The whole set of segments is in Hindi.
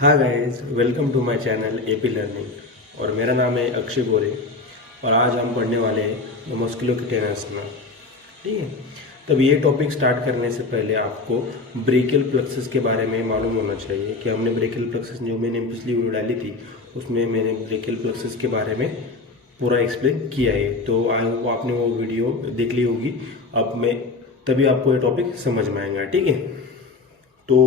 हाँ guys, welcome to my channel AP learning. और मेरा नाम है अक्षय गोरे और आज हम पढ़ने वाले हैं मस्कुलोक्यूटेनस नर्व। ठीक है। तब ये टॉपिक स्टार्ट करने से पहले आपको ब्रेकियल प्लेक्सस के बारे में मालूम होना चाहिए कि हमने ब्रेकियल प्लेक्सस जो मैंने पिछली वीडियो डाली थी उसमें मैंने ब्रेकियल प्लेक्सस के बारे में पूरा एक्सप्लेन किया है। तो आपने वो वीडियो देख ली होगी। अब मैं तभी आपको ये टॉपिक समझ में आएगा। ठीक है। तो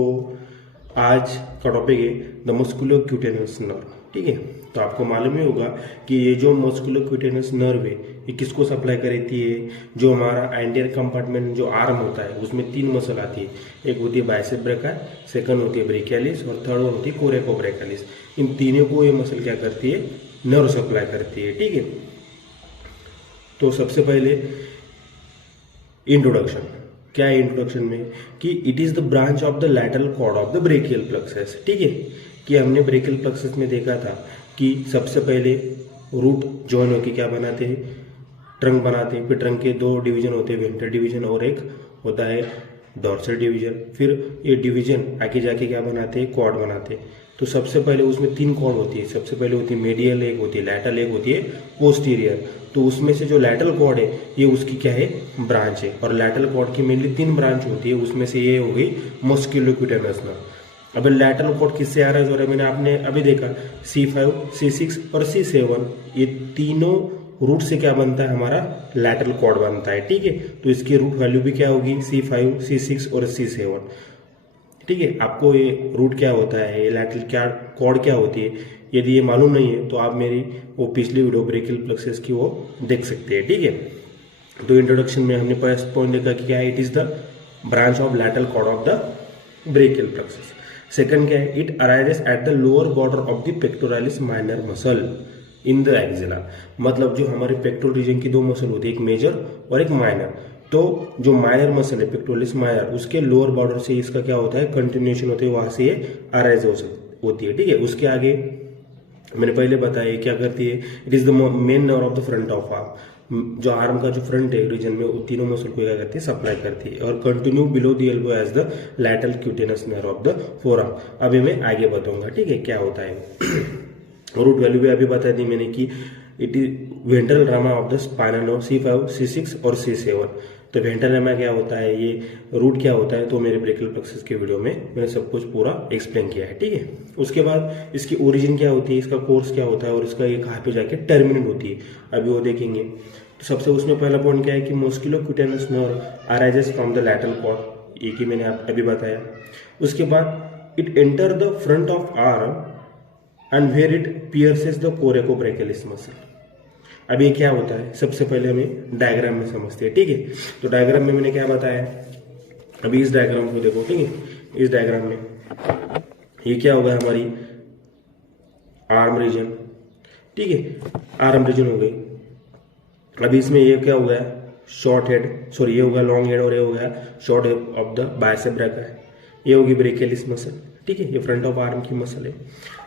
आज का टॉपिक है द मस्कुलोक्यूटेनस नर्व। ठीक है। तो आपको मालूम ही होगा कि ये जो मस्कुलोक्यूटेनस नर्व है ये किसको सप्लाई करती है। जो हमारा एंटीरियर कंपार्टमेंट जो आर्म होता है उसमें तीन मसल आती है। एक होती है बाइसेप ब्रेका, सेकंड होती है ब्रेकियालिस और थर्ड होती है कोरेकोब्रेकियालिस। इन तीनों को ये मसल क्या करती है, नर्व सप्लाई करती है। ठीक है। तो सबसे पहले इंट्रोडक्शन क्या है इंट्रोडक्शन में कि it is the branch of the lateral cord of the brachial plexus. ठीक है। कि हमने ब्रेकियल प्लेक्सस में देखा था कि सबसे पहले रूट जॉइन होकर क्या बनाते हैं, ट्रंक बनाते हैं। फिर ट्रंक के दो डिवीजन होते हैं, वेंट्रल डिवीजन और एक होता है डॉर्सल डिवीजन। फिर ये डिवीजन आगे जाके क्या बनाते हैं, कॉर्ड बनाते हैं। तो सबसे पहले उसमें तीन कॉर्ड होती है। सबसे पहले होती है मेडियल, एक होती है लैटरल, एक होती है पोस्टीरियर। तो उसमें से जो लैटरल कॉर्ड है ये उसकी क्या है, ब्रांच है। और लैटरल कॉर्ड की मेनली तीन ब्रांच होती है, उसमें से ये हो गई मस्कुलोक्यूटेनस नर्व। अब लैटरल कॉर्ड किससे आ रहा है, जो रहा है मैंने आपने अभी देखा C5, C6 और C7 ये तीनों रूट से क्या बनता है, हमारा लैटरल कॉर्ड बनता है। ठीक है। तो इसकी रूट वैल्यू भी क्या होगी, C5, C6 और C7। ठीक है। आपको ये रूट क्या होता है, ये लैटरल क्या कॉर्ड क्या होती है, यदि ये मालूम नहीं है तो आप मेरी वो पिछली वीडियो ब्रेकियल प्लेक्सस की वो देख सकते हैं। ठीक है। तो इंट्रोडक्शन में हमने फर्स्ट पॉइंट देखा कि क्या है, it is the branch of lateral cord of the brachial plexus. Second क्या है, it arises at the lower border of the pectoralis minor muscle in the axilla. मतलब जो हमारे पेक्टोरल रीजन की दो मसल होती है, एक मेजर और एक माइनर। तो जो माइनर मसल है पेक्टोरालिस माइनर, उसके लोअर बॉर्डर से इसका क्या होता है, कंटिन्यूएशन होती है, वहां से ये अराइज होती है। ठीक है। उसके आगे मैंने पहले बताया क्या करती है, it is the main nerve of the front of arm. जो आर्म का जो फ्रंट है रीजन में, वो तीनों मसल को क्या करती है, सप्लाई करती है। और continue below the elbow as the lateral cutaneous nerve of the forearm. अभी मैं आगे बताऊंगा। ठीक है, क्या होता है। रूट वैल्यू भी अभी बता दी मैंने कि it is ventral Rama of the spinal nerve C5, C6 और C7। तो वेंट्रल रामा क्या होता है, ये रूट क्या होता है, तो मेरे ब्रेकियल प्लेक्सस के वीडियो में मैंने सब कुछ पूरा एक्सप्लेन किया है। ठीक है। उसके बाद इसकी ओरिजिन क्या होती है, इसका कोर्स क्या होता है और इसका ये कहाँ पे जाके टर्मिनेट होती है, अभी वो देखेंगे। तो सबसे उसमें पहला पॉइंट क्या है कि musculocutaneous nerve arises from the lateral cord, ये कि मैंने अभी बताया। उसके बाद it enter the front of arm and where it pierces the coracobrachialis muscle. अब ये क्या होता है, सबसे पहले हमें डायग्राम में समझते हैं। ठीक है। तो डायग्राम में मैंने क्या बताया, अभी इस डायग्राम को देखो। ठीक है। इस डायग्राम में ये क्या होगा, हमारी आर्म रीजन। ठीक है। आर्म रीजन हो गई। अभी इसमें ये क्या हो गया, शॉर्ट हेड, सॉरी ये हो गया लॉन्ग हेड, और ये हो गया short head of the bicep brachii. ये होगी ब्रेकियालिस मसल। ठीक है। ये फ्रंट ऑफ आर्म की मसल है।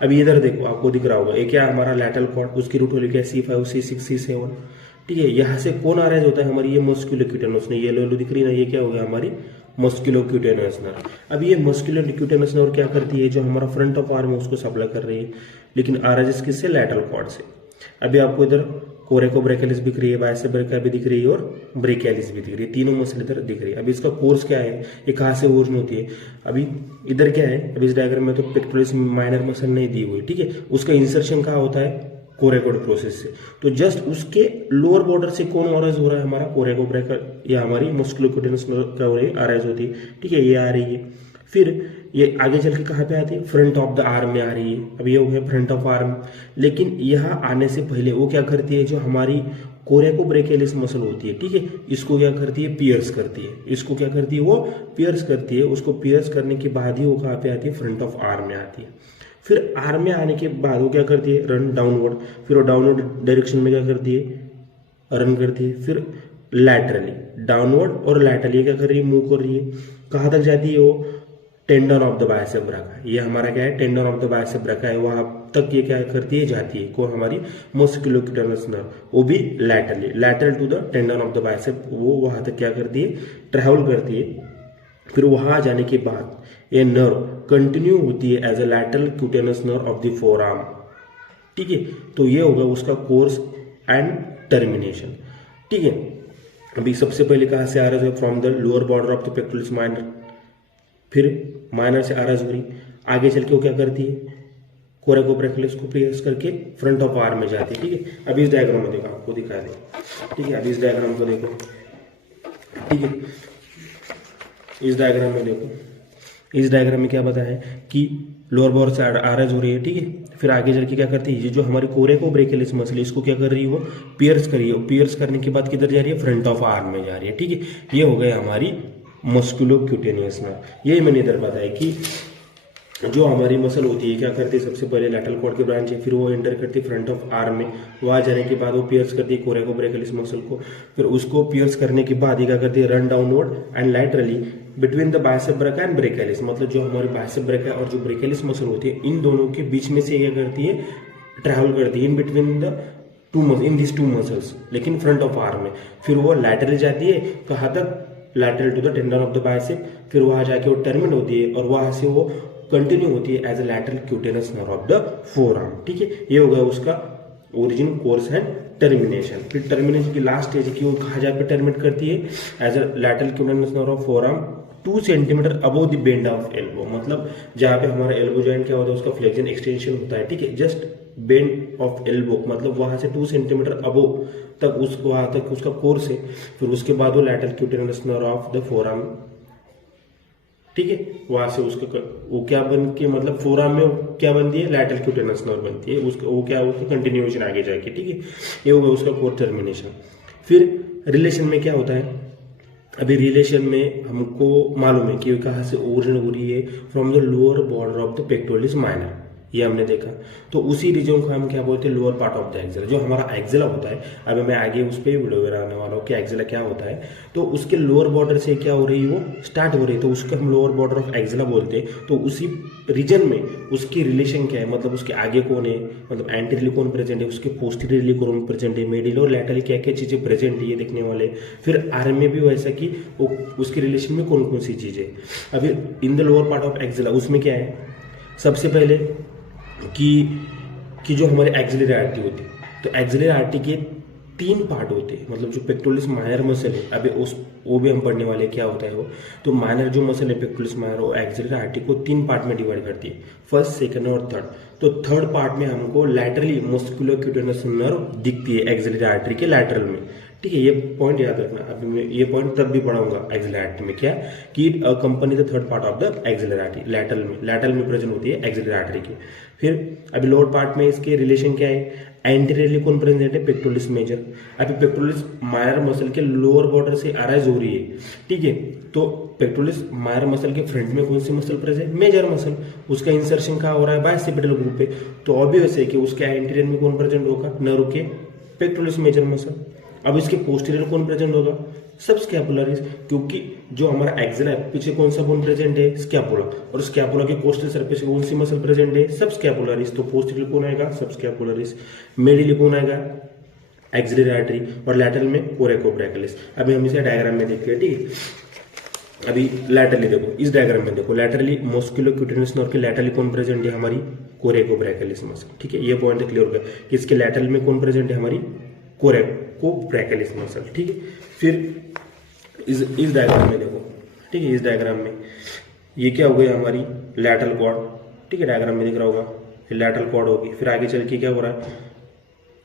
अभी इधर देखो, आपको दिख रहा होगा ये क्या, हमारा लैटरल कॉर्ड, उसकी रूट वैल्यू क्या है, C5, C6, C7। ठीक है। यहाँ से कौन अराइज होता है, हमारी ये मस्कुलोक्यूटेनस ने, ये वैल्यू दिख रही ना, ये क्या हो गया, हमारी मस्कुलोक्यूटेनस नर्व। अब ये मस्कुलोक्यूटेनस नर्व क्या करती है, जो हमारा फ्रंट ऑफ आर्म है उसको सप्लाई कर रही है, लेकिन अराइजेस किससे, लैटरल कॉर्ड से। अभी आपको इधर कोरेकोब्रेकियालिस दिख रही है, बाइसेप ब्रेका भी दिख रही है और ब्रेकियालिस भी दिख रही है, तीनों मसल इधर दिख रही है। अभी इसका कोर्स क्या है, ये कहाँ से ओरिजिन होती है। अभी इधर क्या है, अभी इस डायग्राम में तो पेक्टोरलिस माइनर मसल नहीं दी हुई। ठीक है। उसका इंसर्शन कहाँ होता है, कोरेकोड प्रोसेस से। तो जस्ट उसके लोअर बॉर्डर से कौन अराइज हो रहा है, हमारा कोरेकोब्रेका, या हमारी मस्कुलोक्यूटेनस क्या हो रही है, अराइज होती है। ठीक है। ये आ रही है। फिर ये आगे चल के कहाँ पे आती है, फ्रंट ऑफ द आर्म में आ रही है। अब ये हो गया फ्रंट ऑफ आर्म। लेकिन यहाँ आने से पहले वो क्या करती है, जो हमारी कोरेकोब्रेकियालिस मसल होती है, ठीक है, इसको क्या करती है, पियर्स करती है। इसको क्या करती है, वो पियर्स करती है। उसको पियर्स करने के बाद ही वो कहाँ पे आती है, फ्रंट ऑफ आर्म में आती है। फिर आर्म में आने के बाद वो क्या करती है, रन डाउनवर्ड। फिर वो डाउनवर्ड डायरेक्शन में क्या करती है, रन करती है। फिर लैटरली डाउनवर्ड और लैटरली क्या कर रही है, मूव कर रही है। कहाँ तक जाती है, वो tendon of the bicep brachii, ये हमारा क्या है, टेंडन ऑफ द बाइसेप ब्रेका है, वहां तक ये क्या करती है, जाती है। को हमारी मस्कुलोक्यूटेनस नर्व, वो भी laterally, lateral to the tendon of the bicep, वो वहां तक क्या करती है, ट्रैवल करती है। फिर वहां जाने के बाद ये नर्व कंटिन्यू होती है as a lateral cutaneous nerve of the forearm. ठीक है, तो ये होगा उसका कोर्स एंड टर्मिनेशन। ठीक है, अभी सबसे पहले कहाँ से आरज है, from the lower border of the pectoralis minor, फिर माइनर से आरज हो रही, आगे चल के वो क्या करती है, कोरेकोब्रैकियलिस को प्रेस करके फ्रंट ऑफ आर्म में जाती है। ठीक है, अभी इस डायग्राम में देखो, आपको दिखा दे। ठीक है, अभी इस डायग्राम को देखो। ठीक है, इस डायग्राम में देखो, इस डायग्राम में क्या बताया है कि लोअर बॉर्डर से आरज हो रही है। ठीक है, फिर आगे चल के क्या करती है, ये जो हमारी कोरेकोब्रैकियलिस मसल है इसको क्या कर रही है, वो पियर्स कर रही है। पियर्स करने के बाद किधर जा रही है, फ्रंट ऑफ आर्म में जा रही है। ठीक है, ये हो गई हमारी मस्कुलोक्यूटेनियस नर्व। यही मैंने इधर बताया कि जो हमारी मसल होती है क्या करती है, सबसे पहले लैटरल कॉर्ड की ब्रांच है, फिर वो एंटर करती है फ्रंट ऑफ आर्म में, वहां जाने के बाद वो पियर्स करती है कोरेकोब्रैकियलिस मसल को, फिर उसको पियर्स करने के बाद ये क्या करती है, run downward and laterally between the bicep BRCA and brachialis, मतलब जो हमारी बाइसेप ब्रैका और जो ब्रेकियलिस मसल होती है इन दोनों के बीच में से क्या करती है, ट्रैवल करती है in between the in this two muscles, लेकिन फ्रंट ऑफ आर्म में। फिर वो लैटरली जाती है कहाँ तक, lateral to the tendon of the bicep, फिर वहां जाके वो टर्मिनेट होती है और वहां से वो कंटिन्यू होती है as a lateral cutaneous nerve of the forearm. ठीक है, ये हो गया उसका ओरिजिन, कोर्स एंड टर्मिनेशन। फिर टर्मिनेशन की लास्ट स्टेज की वो कहाँ जाकर टर्मिनेट करती है, as a lateral cutaneous nerve of forearm 2 centimetre above the bend of elbow, मतलब जहां पे हमारा एल्बो जॉइंट क्या होता है, उसका फ्लेक्शन एक्सटेंशन होता है। ठीक है, जस्ट बेंड ऑफ एल्बो, मतलब वहां से 2 सेंटीमीटर अबव तक उसको, वहां तक उसका कोर्स है। फिर उसके बाद वो lateral cutaneous nerve of the forearm, ठीक है, वहां से उसका वो क्या बन के, मतलब फोर आर्म में क्या बनती है, लैटरल क्यूटेनस नर्व बनती है, उसका वो क्या उसका कंटिन्यूएशन आगे जाके। ठीक है, ये होगा उसका कोर टर्मिनेशन। फिर रिलेशन में क्या होता है, अभी रिलेशन में हमको मालूम है कि कहाँ से ओरिजिन हो रही है, from the lower border of the pectoralis minor, ये हमने देखा। तो उसी रीजन को हम क्या बोलते हैं, लोअर पार्ट ऑफ द एक्सेला, जो हमारा एक्सेला होता है। अभी मैं आगे उस पर वीडियो बनाने वाला हूँ कि एक्सेला क्या होता है। तो उसके लोअर बॉर्डर से क्या हो रही है, वो स्टार्ट हो रही है, तो उसको हम लोअर बॉर्डर ऑफ एक्सेला बोलते हैं। तो उसी रीजन में उसकी रिलेशन क्या है, मतलब उसके आगे कौन है, मतलब एंटीरियरली कौन प्रेजेंट है, उसके पोस्टीरियरली कौन प्रेजेंट है, मेडियल और लैटरली क्या क्या चीजें प्रेजेंट है, ये देखने वाले। फिर आर्म में भी वैसा कि वो उसके रिलेशन में कौन कौन सी चीजें। अभी in the lower part of axilla उसमें क्या है, सबसे पहले कि जो हमारे एक्सिलरी आर्टरी होती है, तो एक्सिलरी आर्टरी के 3 पार्ट होते हैं, मतलब जो पेक्टोरलिस माइनर मसल है, अभी वो भी हम पढ़ने वाले क्या होता है वो। तो माइनर जो मसल है पेक्टोरलिस माइनर, वो एक्सिलरी आर्टरी को 3 पार्ट में डिवाइड करती है, फर्स्ट, सेकंड और थर्ड। तो थर्ड पार्ट में हमको लैटरली मस्कुलोक्यूटेनस नर्व दिखती है एक्सिलरी आर्टरी के लैटरल में। ठीक है, ये पॉइंट याद रखना। अभी मैं ये पॉइंट तब भी पढ़ाऊंगा एक्सिलरी आर्टरी में, क्या कि company the third part of the axillary artery, lateral में प्रेजेंट होती है एक्सिलरी आर्टरी की। फिर अभी लोअर पार्ट में इसके रिलेशन क्या है, एंटीरियरली कौन प्रेजेंट है, पेक्टोरलिस मेजर। अभी पेक्टोरलिस माइनर मसल के लोअर बॉर्डर से अराइज हो रही है। ठीक है, तो पेक्टोरलिस माइनर मसल के फ्रंट में कौन सी मसल प्रेजेंट, मेजर मसल, उसका इंसर्शन कहाँ हो रहा है, बाइसेप्टल ग्रुप पे। तो ऑब्वियस है कि उसके एंटीरियर में कौन प्रेजेंट होगा, नर्व के पेक्टोरलिस मेजर मसल। अब इसके पोस्टीरियर कौन प्रेजेंट होगा, सब स्कैपुलरिस, क्योंकि जो हमारा एक्सेला है पीछे कौन सा बोन प्रेजेंट है, स्कैपुला, और स्कैपुला के कोस्टल सरफेस कौन सी मसल प्रेजेंट है, सब स्कैपुलरिस। तो पोस्टीरियर कौन आएगा, सब स्कैपुलरिस। मेडियली कौन आएगा, एक्सिलरी आर्टरी, और लैटरल में कोरेकोब्रैकियलिस। अभी हम इसे डायग्राम में देखते हैं। ठीक है, अभी लैटरली देखो, इस डायग्राम में देखो, लैटरली मस्कुलोक्यूटेनस नर्व के लैटरली कौन प्रेजेंट है, हमारी कोरेकोब्रैकियलिस मसल। ठीक है, ये पॉइंट क्लियर हो गया कि इसके लैटरल में कौन प्रेजेंट है, हमारी कोरेकोब्रैकियलिस मसल। ठीक है, फिर इस डायग्राम में देखो। ठीक है, इस डायग्राम में ये क्या हो गई, हमारी लैटरल कॉर्ड। ठीक है, डायग्राम में दिख रहा होगा, फिर लैटरल कॉर्ड होगी, फिर आगे चल के क्या हो रहा है,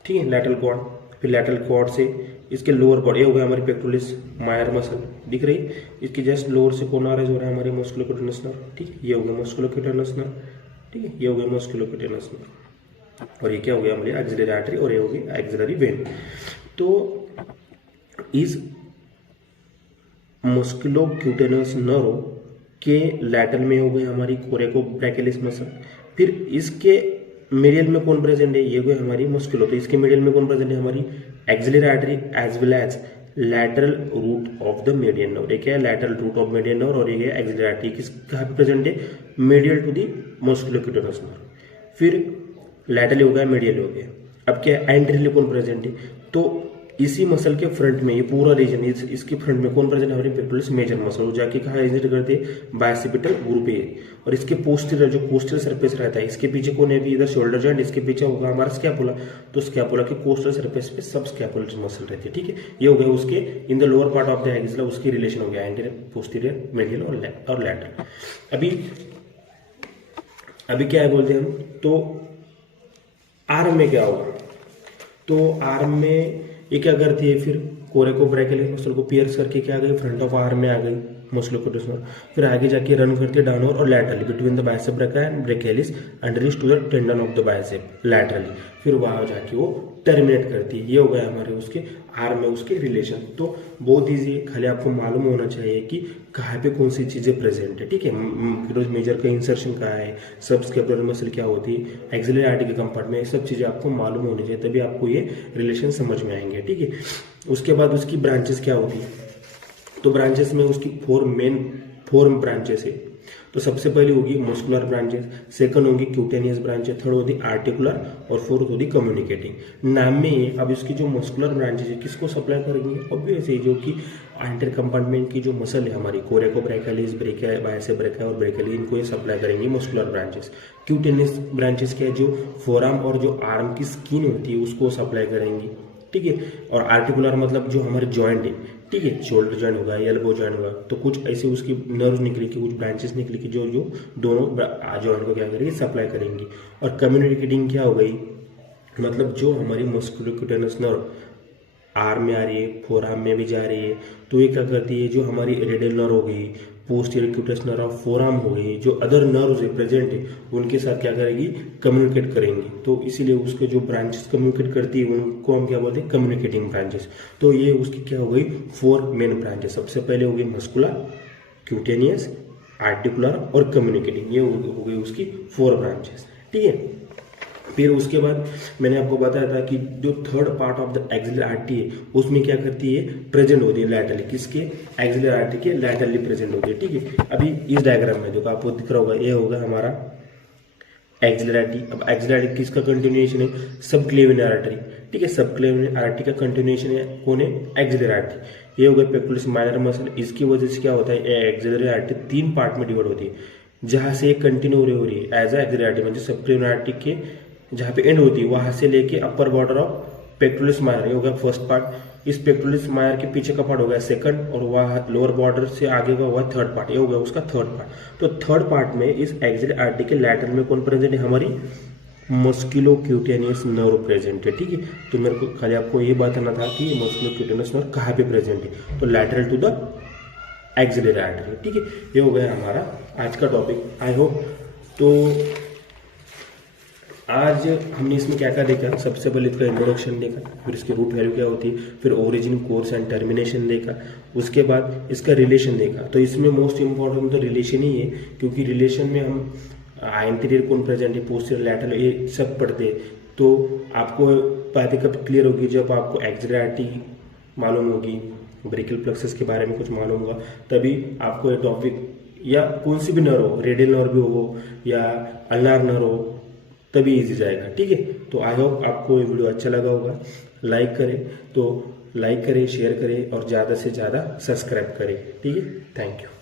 ठीक है, लैटरल कॉर्ड, फिर लैटरल कॉर्ड से इसके लोअर कॉर्ड, ये हो गया हमारी पेक्टोरलिस माइनर मसल दिख रही, इसकी जस्ट लोअर से कौन अराइज हो रहा है, हमारी मस्कुलोक्यूटेनस नर्व। ठीक है, ये हो गया मस्कुलोक्यूटेनस नर्व। ठीक है, ये हो गया मस्कुलोक्यूटेनस नर्व, और ये क्या हो गया, हमारी एक्सिलरी आर्टरी, और ये हो गई एक्सिलरी वेन। तो इस मस्कुलोक्यूटेनस नर्व के लैटरल में हो गई हमारी कोरेकोब्रैकियलिस मसल। फिर इसके मीडियल में कौन प्रेजेंट है, ये गई हमारी मस्कुलो, तो इसके मीडियल में कौन प्रेजेंट है, हमारी axillary artery as well as lateral root of the median nerve. ये क्या है, lateral root of median nerve, और ये एक्सिलरी आर्टरी किस कहाँ पे प्रेजेंट है, medial to the musculocutaneous nerve. फिर लैटरली हो गया, मीडियल हो गया। अब क्या है, एंटीरियरली कौन प्रेजेंट है, तो इसी मसल के फ्रंट में ये पूरा रीजन इसके फ्रंट में कौन प्रेजेंट है, हमारी पेक्टोरलिस मेजर मसल, वो जाके कहा विजिट करते हैं, बायसिपिटल ग्रुप ए। और इसके पोस्टीरियर जो कोस्टल सरफेस रहता है, इसके पीछे कौन है, अभी इधर शोल्डर जॉइंट, इसके पीछे होगा हमारा स्कैपुला, तो स्कैपुला के कोस्टल सरफेस पे सब स्कैपुलर मसल रहती है, ठीक है। ये हो गया उसके इन the lower part of the axilla, उसकी रिलेशन हो गया एंटीरियर, पोस्टीरियर, मेडियल और लैटरल। अभी क्या है बोलते हैं हम, तो आर्म में क्या होगा, तो आर्म में ये क्या करती है, फिर कोरेकोब्रैकियलिस मसल को पियर्स करके क्या आ गई, फ्रंट ऑफ आर्म में आ गई मस्कुलोस्केलेटल मसल, फिर आगे जाके रन करती है डाउनवर्ड और laterally between the bicep brachii and brachialis and reach to the tendon of the bicep laterally, फिर वहां जाके वो टर्मिनेट करती है। ये हो गया हमारे उसके आर्म में उसके रिलेशन। तो बहुत ईजी है, खाली आपको मालूम होना चाहिए कि कहाँ पे कौन सी चीजें प्रेजेंट है, ठीक है। मेजर का इंसर्शन कहाँ है, सब स्कैपुलर मसल क्या होती है, एक्सिलरी आर्टरी के कंपार्टमेंट, सब चीजें आपको मालूम होनी चाहिए, तभी आपको ये रिलेशन समझ में आएंगे, ठीक है। उसके बाद उसकी ब्रांचेस क्या होती है, तो ब्रांचेस में उसकी फोर ब्रांचेस है। तो सबसे पहली होगी मस्कुलर ब्रांचेस, सेकंड होगी क्यूटेनियस ब्रांचेस, थर्ड होगी आर्टिकुलर और फोर्थ होगी कम्युनिकेटिंग। नाम में ही अब इसकी जो मस्कुलर ब्रांचेस है किसको सप्लाई करेंगे, ऑब्वियसली जो कि एंटीरियर कंपार्टमेंट की जो मसल है हमारी कोरेकोब्रैकियलिस, ब्रैकिया, बाइसेप ब्रैकिया और ब्रैकियली, इनको ये सप्लाई करेंगे मस्कुलर ब्रांचेस। क्यूटेनियस ब्रांचेस क्या है, जो फोरआर्म और जो आर्म की स्किन होती है उसको सप्लाई करेंगी, ठीक है। और आर्टिकुलर मतलब जो हमारे जॉइंट है, ठीक है, शोल्डर जॉइंट होगा, एल्बो जॉइंट होगा, तो कुछ ऐसे उसकी नर्व निकली की, कुछ ब्रांचेस निकली की जो दोनों जॉइंट को क्या करेंगे, सप्लाई करेंगी। और कम्युनिकेटिंग क्या हो गई, मतलब जो हमारी मस्कुलोक्यूटेनस नर्व आर्म में आ रही है, फोर आर्म में भी जा रही है, तो ये क्या करती है, जो हमारी रेडियल नर्व हो गई, posterior क्यूटेनस nerve of four arm हो गई, जो अदर नर्व्स है प्रेजेंट है उनके साथ क्या करेगी, कम्युनिकेट करेंगी। तो इसीलिए उसके जो ब्रांचेस कम्युनिकेट करती है उनको हम क्या बोलते हैं, कम्युनिकेटिंग ब्रांचेस। तो ये उसकी क्या हो गई, फोर मेन ब्रांचेस। सबसे पहले हो गई मस्कुलर, क्यूटेनियस, आर्टिकुलर और कम्युनिकेटिंग, ये हो गई उसकी फोर ब्रांचेस, ठीक है। फिर उसके बाद मैंने आपको बताया था कि जो third part of the axillary artery है उसमें क्या करती है, प्रेजेंट होती है लैटरली, किसके, एक्सिलरी आर्टरी के लैटरली प्रेजेंट होती है, ठीक है। अभी इस डायग्राम में जो आपको दिख रहा होगा, ये होगा हमारा एक्सिलरी आर्टरी। अब एक्सिलरी आर्टरी किसका कंटिन्यूएशन है, सब क्लेवियर आर्टरी, ठीक है, सब क्लेवियर आर्टरी का कंटिन्यूएशन है, कौन है, एक्सिलरी आर्टरी। ये हो गया पेक्टोरलिस माइनर मसल। इसकी वजह से क्या होता है, एक्सिलरी आर्टरी तीन पार्ट में डिवाइड होती है, जहां से कंटिन्यू हो रही है एज एक्सिलरी आर्टरी, मतलब सब क्लेवियर आर्टरी के जहां पे एंड होती है वहां से लेके upper border of pectoralis minor, ये हो गया फर्स्ट पार्ट। इस पेक्टोरलिस माइनर के पीछे का पार्ट हो गया सेकंड, और वह लोअर बॉर्डर से आगे का हुआ थर्ड पार्ट, ये हो गया उसका थर्ड पार्ट। तो थर्ड पार्ट में इस एक्सिलरी आर्टरी के लैटरल में कौन प्रेजेंट है, हमारी मस्कुलोक्यूटेनियस नर्व प्रेजेंट है, ठीक है। तो मेरे को खाली आपको ये बताना था कि मस्कुलोक्यूटेनियस नर्व कहाँ पे प्रेजेंट है, तो lateral to the axillary artery, ठीक है। ये हो गया हमारा आज का टॉपिक। आई होप तो आज हमने इसमें क्या क्या देखा, सबसे पहले इसका इंट्रोडक्शन देखा, फिर इसकी रूट वैल्यू क्या होती है, फिर ओरिजिन, कोर्स एंड टर्मिनेशन देखा, उसके बाद इसका रिलेशन देखा। तो इसमें मोस्ट इंपॉर्टेंट तो रिलेशन ही है, क्योंकि रिलेशन में हम एंटीरियर कौन प्रेजेंट है, पोस्टीरियर, लैटरल, ये सब पढ़ते हैं। तो आपको बातें कब क्लियर होगी, जब आपको एक्सिलरी आर्टरी मालूम होगी, ब्रेकियल प्लेक्सस के बारे में कुछ मालूम होगा, तभी आपको ये टॉपिक, या कौन सी भी नर्व हो, रेडियल नर्व भी हो या अल्नार नर्व हो, तभी इजी जाएगा, ठीक है। तो आई होप आपको ये वीडियो अच्छा लगा होगा। लाइक करें तो लाइक करें, शेयर करें और ज़्यादा से ज़्यादा सब्सक्राइब करें, ठीक है। Thank you.